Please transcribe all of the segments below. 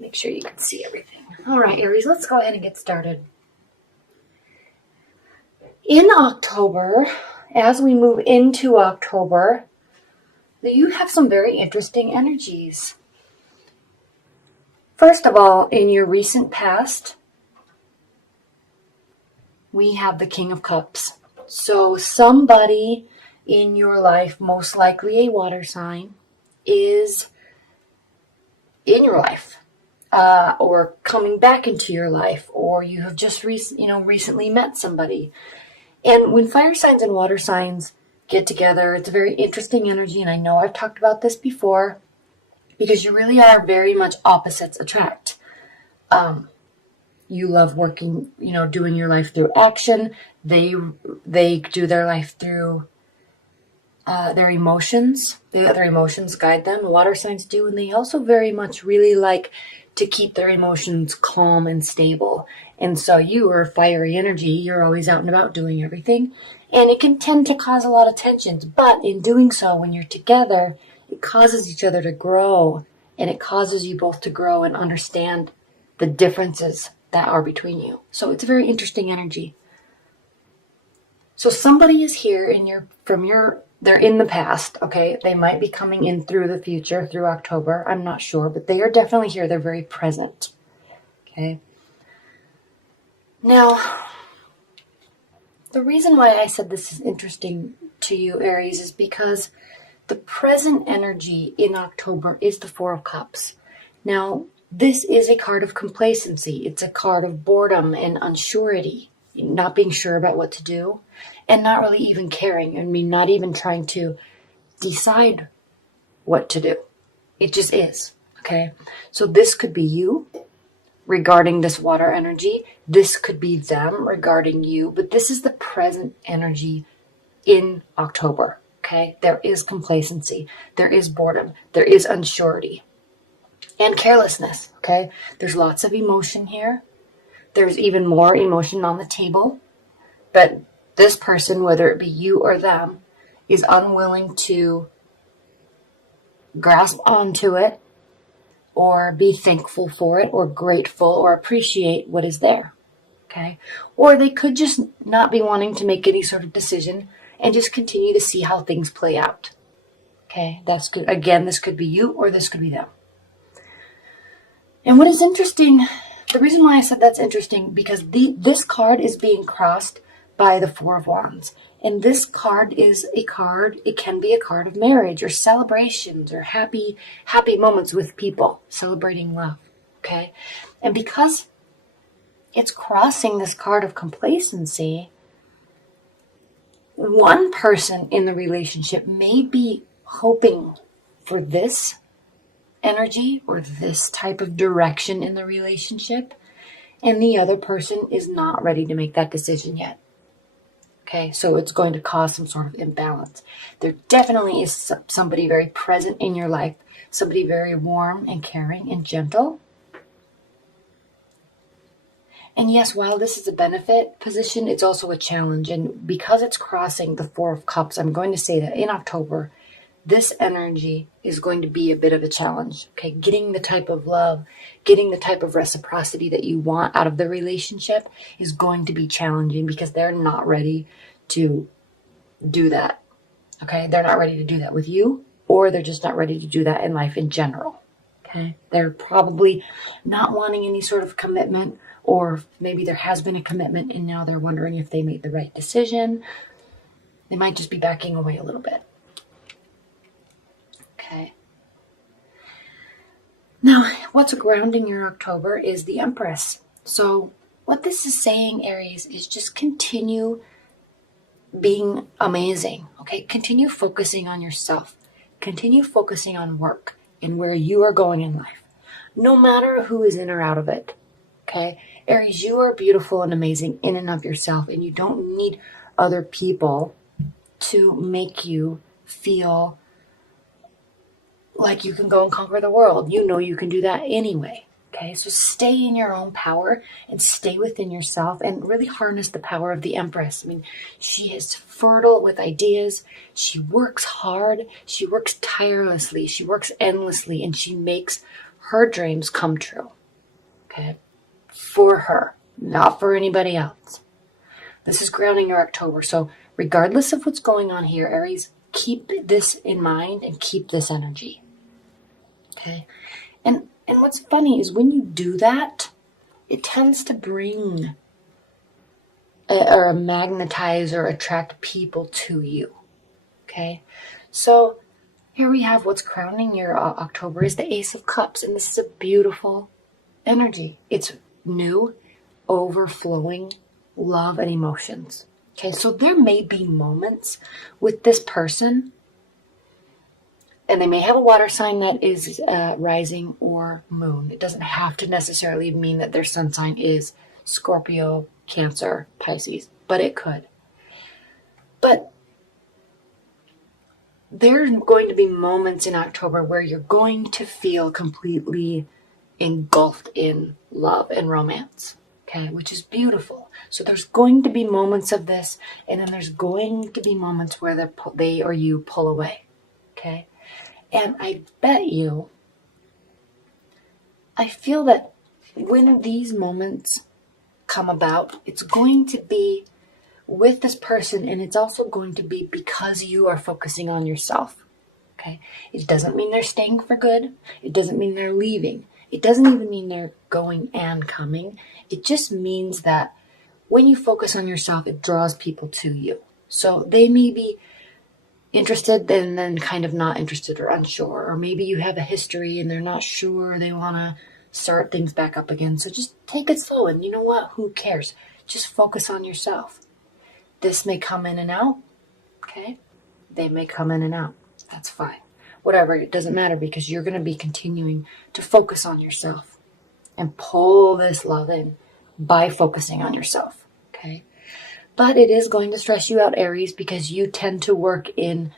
make sure you can see everything. All right, Aries, let's go ahead and get started. In October, as we move into October, you have some very interesting energies. First of all, in your recent past, we have the King of Cups. So somebody in your life, most likely a water sign, is in your life, or coming back into your life, or you have just recently met somebody. And when fire signs and water signs get together, it's a very interesting energy. And I know I've talked about this before, because you really are very much opposites attract. You love working, doing your life through action. They do their life through their emotions. They let their emotions guide them. Water signs do, and they also very much really like to keep their emotions calm and stable. And so you are fiery energy. You're always out and about doing everything. And it can tend to cause a lot of tensions. But in doing so, when you're together, it causes each other to grow. And it causes you both to grow and understand the differences that are between you. So it's a very interesting energy. So somebody is here they're in the past, okay? They might be coming in through the future, through October. I'm not sure, but they are definitely here. They're very present, okay? Now, the reason why I said this is interesting to you, Aries, is because the present energy in October is the Four of Cups. Now, this is a card of complacency. It's a card of boredom and unsurety, not being sure about what to do, and not really even caring. Not even trying to decide what to do. It just is, okay? So this could be you regarding this water energy. This could be them regarding you, but this is the present energy in October, okay? There is complacency. There is boredom. There is unsurety and carelessness, okay? There's lots of emotion here. There's even more emotion on the table, but this person, whether it be you or them, is unwilling to grasp onto it or be thankful for it or grateful or appreciate what is there, okay? Or they could just not be wanting to make any sort of decision and just continue to see how things play out, okay? That's good. Again, this could be you or this could be them. And what is interesting, the reason why I said that's interesting, because this card is being crossed by the Four of Wands. And this card is a card, it can be a card of marriage or celebrations or happy moments with people, celebrating love, okay? And because it's crossing this card of complacency, one person in the relationship may be hoping for this energy or this type of direction in the relationship, and the other person is not ready to make that decision yet. Okay, so it's going to cause some sort of imbalance. There definitely is somebody very present in your life, somebody very warm and caring and gentle. And yes, while this is a benefit position, it's also a challenge. And because it's crossing the Four of Cups, I'm going to say that in October, this energy is going to be a bit of a challenge. Okay, getting the type of love, getting the type of reciprocity that you want out of the relationship is going to be challenging because they're not ready to do that. Okay, they're not ready to do that with you, or they're just not ready to do that in life in general. Okay, they're probably not wanting any sort of commitment, or maybe there has been a commitment and now they're wondering if they made the right decision. They might just be backing away a little bit. Okay. Now, what's grounding your October is the Empress. So what this is saying, Aries, is just continue being amazing. Okay, continue focusing on yourself. Continue focusing on work and where you are going in life, no matter who is in or out of it. Okay, Aries, you are beautiful and amazing in and of yourself, and you don't need other people to make you feel like you can go and conquer the world. You know you can do that anyway. Okay, so stay in your own power and stay within yourself and really harness the power of the Empress. I mean, she is fertile with ideas. She works hard. She works tirelessly. She works endlessly, and she makes her dreams come true. Okay? For her, not for anybody else. This is grounding your October. So regardless of what's going on here, Aries, keep this in mind and keep this energy. Okay? And what's funny is when you do that, it tends to bring or magnetize or attract people to you. Okay? So here we have what's crowning your October is the Ace of Cups. And this is a beautiful energy. It's new, overflowing love and emotions. Okay, so there may be moments with this person, and they may have a water sign that is rising or moon. It doesn't have to necessarily mean that their sun sign is Scorpio, Cancer, Pisces, but it could. But there's going to be moments in October where you're going to feel completely engulfed in love and romance. Okay, which is beautiful. So there's going to be moments of this, and then there's going to be moments where they or you pull away. Okay, and I bet you, I feel that when these moments come about, it's going to be with this person, and it's also going to be because you are focusing on yourself. Okay, it doesn't mean they're staying for good. It doesn't mean they're leaving. It doesn't even mean they're going and coming. It just means that when you focus on yourself, it draws people to you. So they may be interested and then kind of not interested or unsure. Or maybe you have a history and they're not sure. They want to start things back up again. So just take it slow. And you know what? Who cares? Just focus on yourself. This may come in and out. Okay? They may come in and out. That's fine. Whatever, it doesn't matter because you're going to be continuing to focus on yourself and pull this love in by focusing on yourself, okay? But it is going to stress you out, Aries, because you tend to work in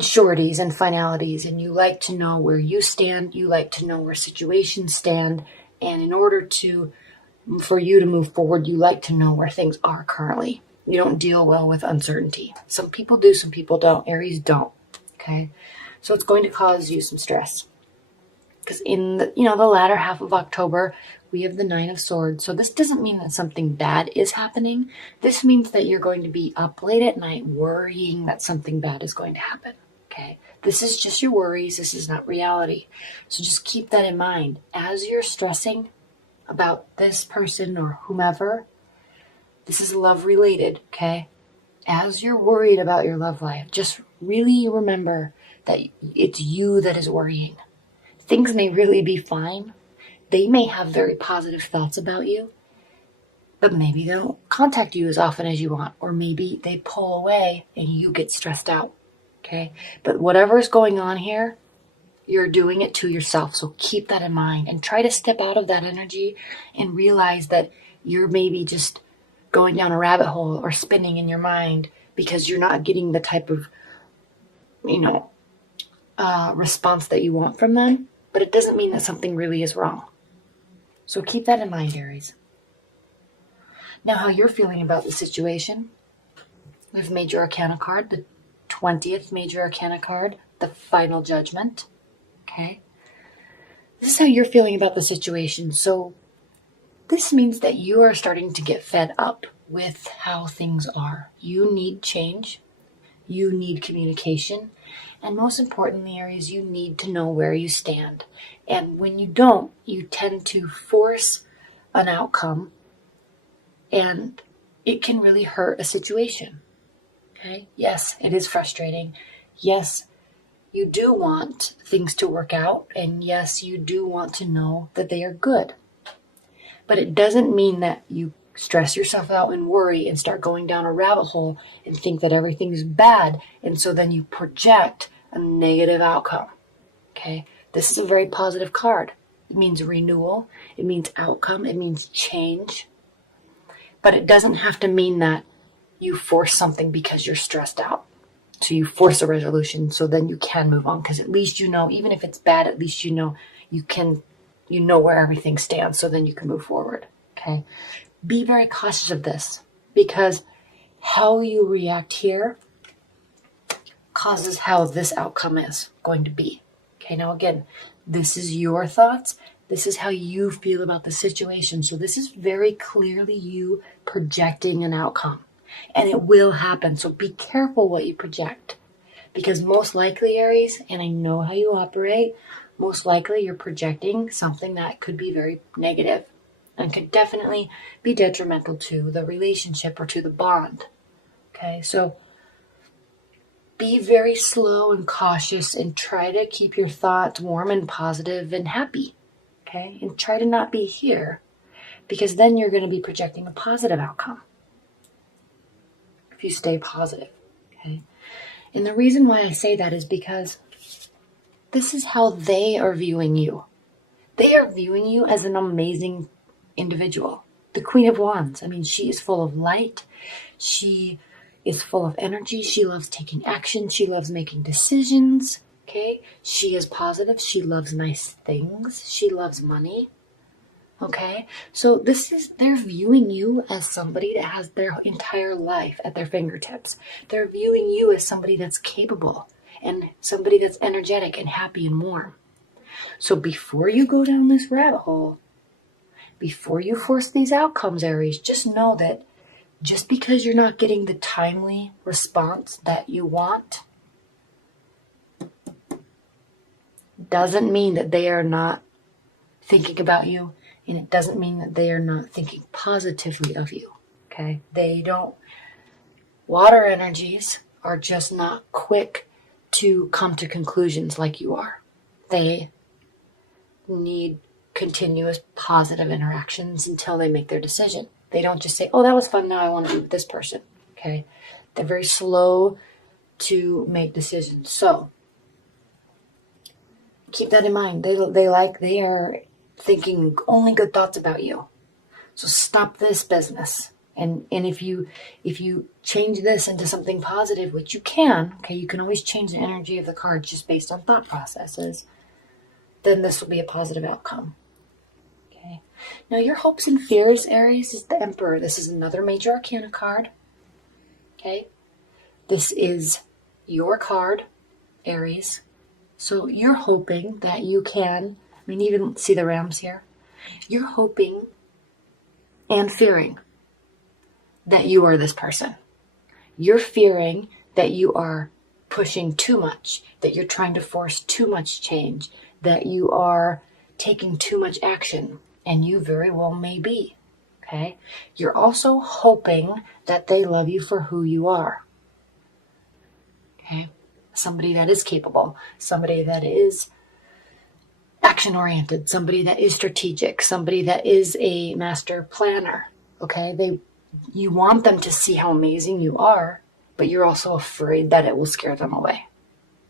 sureties and finalities, and you like to know where you stand, you like to know where situations stand, and in order for you to move forward, you like to know where things are currently. You don't deal well with uncertainty. Some people do, some people don't. Aries don't. Okay? So it's going to cause you some stress. Because in the latter half of October, we have the Nine of Swords. So this doesn't mean that something bad is happening. This means that you're going to be up late at night worrying that something bad is going to happen. Okay? This is just your worries. This is not reality. So just keep that in mind. As you're stressing about this person or whomever, this is love related, okay? As you're worried about your love life, just really remember that it's you that is worrying. Things may really be fine. They may have very positive thoughts about you, but maybe they don't contact you as often as you want, or maybe they pull away and you get stressed out, okay? But whatever is going on here, you're doing it to yourself, so keep that in mind and try to step out of that energy and realize that you're maybe just going down a rabbit hole or spinning in your mind because you're not getting the type of, response that you want from them. But it doesn't mean that something really is wrong. So keep that in mind, Aries. Now, how you're feeling about the situation. We have Major Arcana card, the 20th Major Arcana card, the Final Judgment. Okay? This is how you're feeling about the situation. So this means that you are starting to get fed up with how things are. You need change. You need communication. And most importantly, Aries, you need to know where you stand. And when you don't, you tend to force an outcome, and it can really hurt a situation. Okay? Yes, it is frustrating. Yes, you do want things to work out. And yes, you do want to know that they are good. But it doesn't mean that you stress yourself out and worry and start going down a rabbit hole and think that everything's bad. And so then you project a negative outcome. Okay? This is a very positive card. It means renewal. It means outcome. It means change. But it doesn't have to mean that you force something because you're stressed out. So you force a resolution so then you can move on. Because at least you know, even if it's bad, at least you know you know where everything stands, so then you can move forward, okay? Be very cautious of this, because how you react here causes how this outcome is going to be, okay? Okay, now again, this is your thoughts. This is how you feel about the situation. So this is very clearly you projecting an outcome. And it will happen. So be careful what you project. Because most likely, Aries, and I know how you operate, most likely you're projecting something that could be very negative and could definitely be detrimental to the relationship or to the bond. Okay, so be very slow and cautious and try to keep your thoughts warm and positive and happy. Okay, and try to not be here, because then you're going to be projecting a positive outcome if you stay positive. Okay, and the reason why I say that is because this is how they are viewing you. They are viewing you as an amazing individual. The Queen of Wands. I mean, she is full of light. She is full of energy. She loves taking action. She loves making decisions. Okay? She is positive. She loves nice things. She loves money. Okay? So they're viewing you as somebody that has their entire life at their fingertips. They're viewing you as somebody that's capable and somebody that's energetic and happy and warm. So before you go down this rabbit hole, before you force these outcomes, Aries, just know that just because you're not getting the timely response that you want doesn't mean that they are not thinking about you, and it doesn't mean that they are not thinking positively of you. Okay? Water energies are just not quick to come to conclusions like you are. They need continuous positive interactions until they make their decision. They don't just say, oh, that was fun, now I want to be with this person. Okay? They're very slow to make decisions. So keep that in mind. They are thinking only good thoughts about you. So stop this business. And if you change this into something positive, which you can, okay, you can always change the energy of the cards just based on thought processes, then this will be a positive outcome. Okay. Now your hopes and fears, Aries, is the Emperor. This is another major arcana card. Okay. This is your card, Aries. So you're hoping that you can, even see the rams here. You're hoping and fearing that you are this person. You're fearing that you are pushing too much, that you're trying to force too much change, that you are taking too much action, and you very well may be. Okay? You're also hoping that they love you for who you are. Okay? Somebody that is capable, somebody that is action-oriented, somebody that is strategic, somebody that is a master planner. Okay? You want them to see how amazing you are, but you're also afraid that it will scare them away.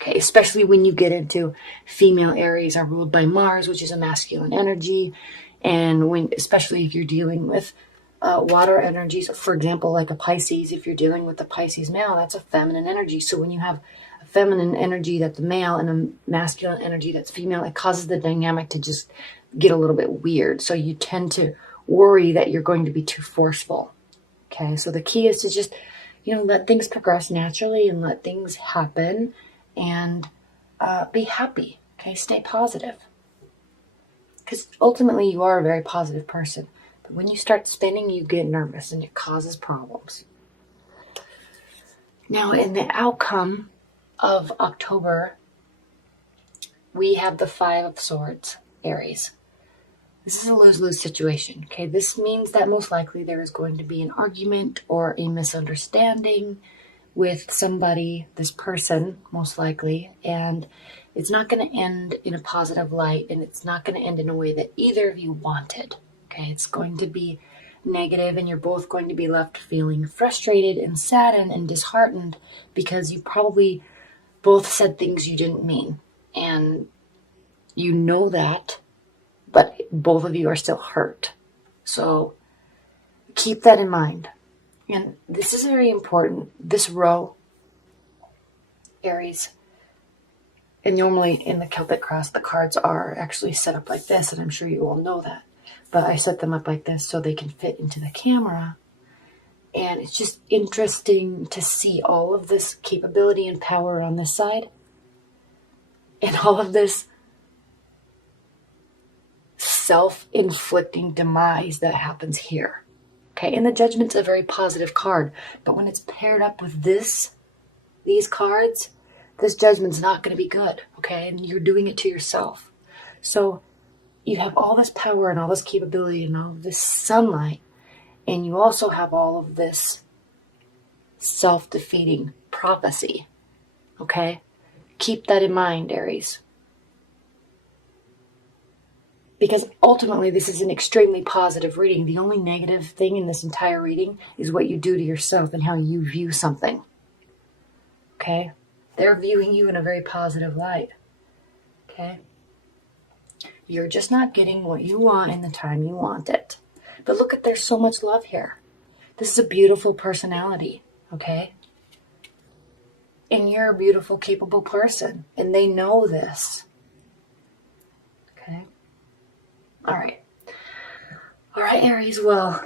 Okay, especially when you get into female Aries are ruled by Mars, which is a masculine energy, and especially if you're dealing with water energies, for example, like a Pisces, if you're dealing with a Pisces male, that's a feminine energy. So when you have a feminine energy that's male and a masculine energy that's female, it causes the dynamic to just get a little bit weird. So you tend to worry that you're going to be too forceful. Okay, so the key is to just, let things progress naturally and let things happen and be happy. Okay, stay positive. Because ultimately you are a very positive person. But when you start spinning, you get nervous and it causes problems. Now, in the outcome of October, we have the Five of Swords, Aries. This is a lose-lose situation, okay? This means that most likely there is going to be an argument or a misunderstanding with somebody, this person, most likely, and it's not going to end in a positive light, and it's not going to end in a way that either of you wanted, okay? It's going to be negative, and you're both going to be left feeling frustrated and saddened and disheartened because you probably both said things you didn't mean, and you know that, but both of you are still hurt. So keep that in mind. And this is very important. This row, Aries, and normally in the Celtic cross, the cards are actually set up like this, and I'm sure you all know that. But I set them up like this so they can fit into the camera. And it's just interesting to see all of this capability and power on this side. and all of this self-inflicting demise that happens here. Okay, and the Judgment's a very positive card, but when it's paired up with these cards, this Judgment's not going to be good, okay? And you're doing it to yourself. So you have all this power and all this capability and all of this sunlight, and you also have all of this self-defeating prophecy, okay? Keep that in mind, Aries. Because ultimately, this is an extremely positive reading. The only negative thing in this entire reading is what you do to yourself and how you view something. Okay? They're viewing you in a very positive light. Okay? You're just not getting what you want in the time you want it. But look at, there's so much love here. This is a beautiful personality. Okay? And you're a beautiful, capable person. And they know this. Okay? All right, Aries, well,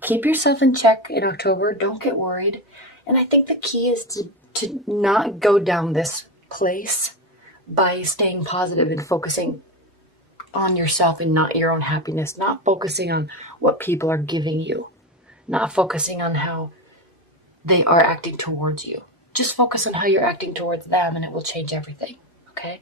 keep yourself in check in October. Don't get worried. And I think the key is to not go down this place by staying positive and focusing on yourself and not your own happiness, not focusing on what people are giving you, not focusing on how they are acting towards you. Just focus on how you're acting towards them, and it will change everything, okay?